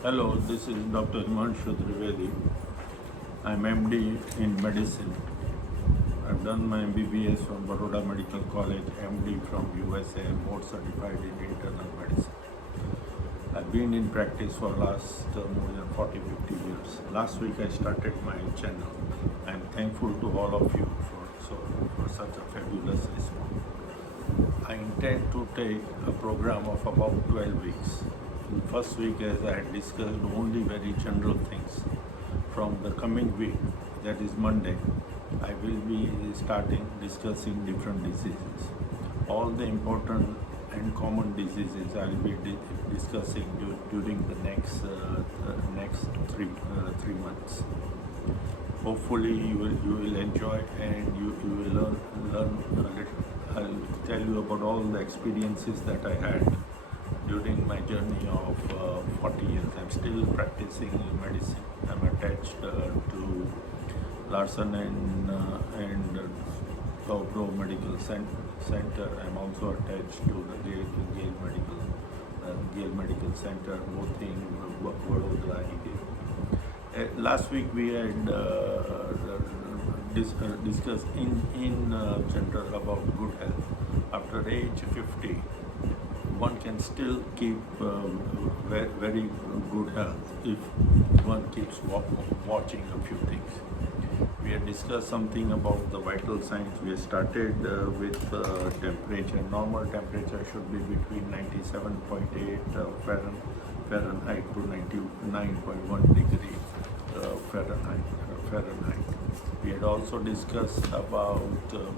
Hello, this is Dr. Himanshu Trivedi. I'm MD in medicine. I've done my MBBS from Baroda Medical College, MD from USA, board certified in internal medicine. I've been in practice for last more than 40-50 years. Last week I started my channel. I'm thankful to all of you for such a fabulous response. I intend to take a program of about 12 weeks. In the first week, as I had discussed, only very general things. From the coming week, that is Monday, I will be starting discussing different diseases. All the important and common diseases I will be discussing during the next three months. Hopefully you will enjoy and you will learn a little. I'll tell you about all the experiences that I had during my journey of 40 years. I'm still practicing medicine. I'm attached to Larson and Gopro Medical Center. I'm also attached to the Gale Medical Center, both in Vadodara, India. Last week we had discussed in general about good health. After age 50, one can still keep very good health if one keeps watching a few things. We had discussed something about the vital signs. We started with temperature. Normal temperature should be between 97.8 Fahrenheit to 99.1 degree Fahrenheit. We had also discussed about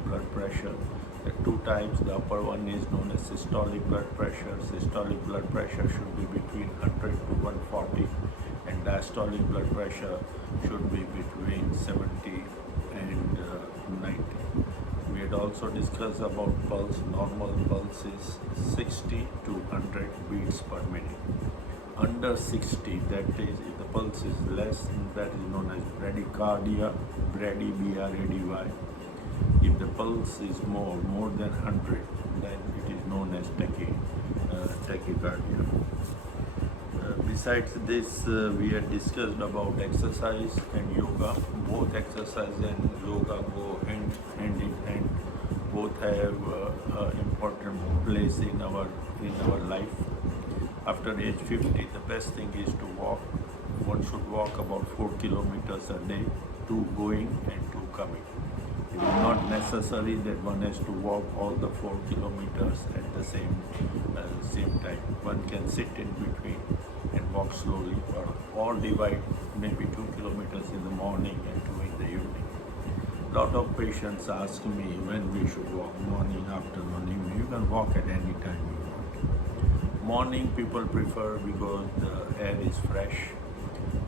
blood pressure. There are two types. The upper one is known as systolic blood pressure. Systolic blood pressure should be between 100 to 140, and diastolic blood pressure should be between 70 and 90. We had also discussed about pulse. Normal pulse is 60 to 100 beats per minute. Under 60, that is, if the pulse is less, that is known as bradycardia, brady, B-R-A-D-Y. If the pulse is more than 100, then it is known as tachycardia. Besides this, we had discussed about exercise and yoga. Both exercise and yoga go hand in hand. Both have an important place in our life. After age 50, the best thing is to walk. One should walk about 4 kilometers a day, 2 going and 2 coming. It is not necessary that one has to walk all the 4 kilometers at the same time. One can sit in between and walk slowly, or divide maybe 2 kilometers in the morning and 2 in the evening. Lot of patients ask me when we should walk, morning, afternoon, evening. You can walk at any time you want. Morning people prefer because the air is fresh,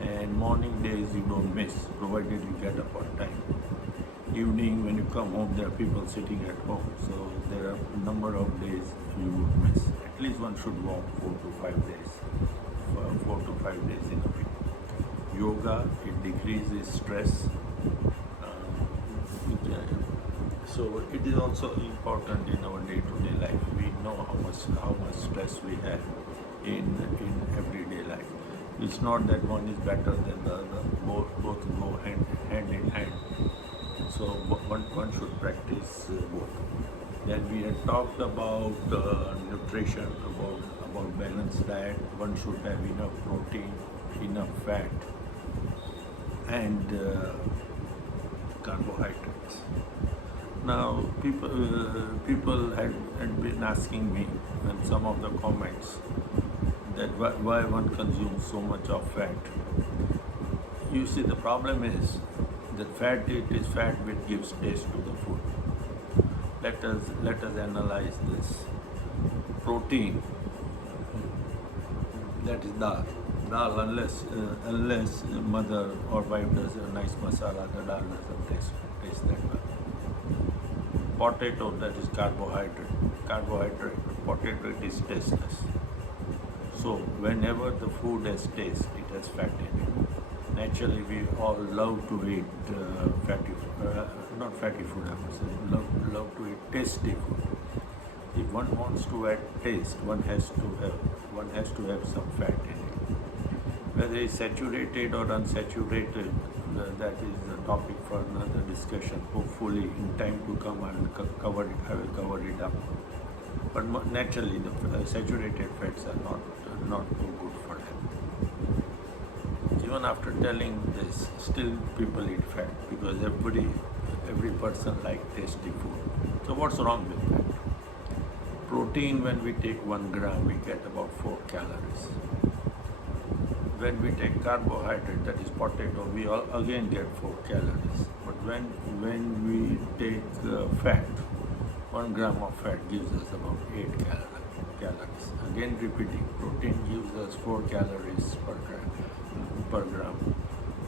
and morning days you don't miss, provided you get up on time. Evening, when you come home, there are people sitting at home, so there are a number of days you would miss. At least one should walk 4 to 5 days in a week. Yoga, it decreases stress. So it is also important in our day-to-day life. We know how much stress we have in everyday life. It's not that one is better than the other. Both go hand in hand. So one should practice both. Then we had talked about nutrition, about balanced diet. One should have enough protein, enough fat, and carbohydrates. Now people had been asking me in some of the comments that why one consumes so much of fat. You see, the problem is that fat, it is fat which gives taste to the food. Let us analyze this. Protein, that is dal. Dal, unless mother or wife does a nice masala, the dal doesn't taste that well. Potato, that is carbohydrate. Potato, it is tasteless. So whenever the food has taste, it has fat in it. Naturally, we all love to eat not fatty food, I must say, love to eat tasty food. If one wants to add taste, one has to have some fat in it. whether it's saturated or unsaturated, that is the topic for another discussion. Hopefully, in time to come, I will cover it. I will cover it up. But naturally, the saturated fats are not too good for health. Even after telling this, still people eat fat because every person likes tasty food. So what's wrong with that? Protein, when we take 1 gram, we get about 4 calories. When we take carbohydrate, that is potato, we again get 4 calories. But when we take fat, 1 gram of fat gives us about 8 calories. Again repeating, protein gives us 4 calories per gram,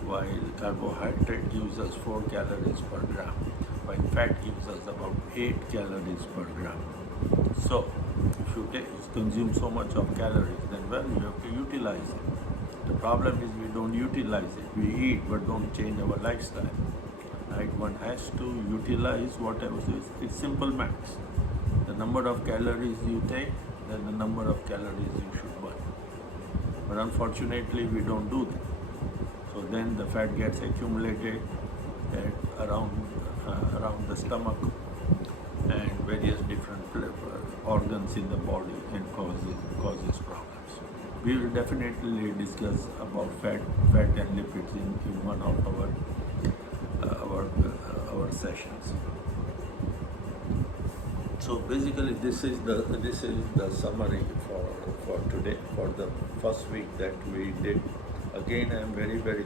while carbohydrate gives us 4 calories per gram, while fat gives us about 8 calories per gram. So, if you consume so much of calories, then you have to utilize it. The problem is we don't utilize it. We eat but don't change our lifestyle. Right? One has to utilize whatever. It's simple maths. The number of calories you take, then the number of calories you should burn. But unfortunately, we don't do that. So then the fat gets accumulated around the stomach and various different organs in the body and causes problems. We will definitely discuss about fat and lipids in one of our sessions. So basically, this is the summary for today, for the first week that we did. Again, I am very, very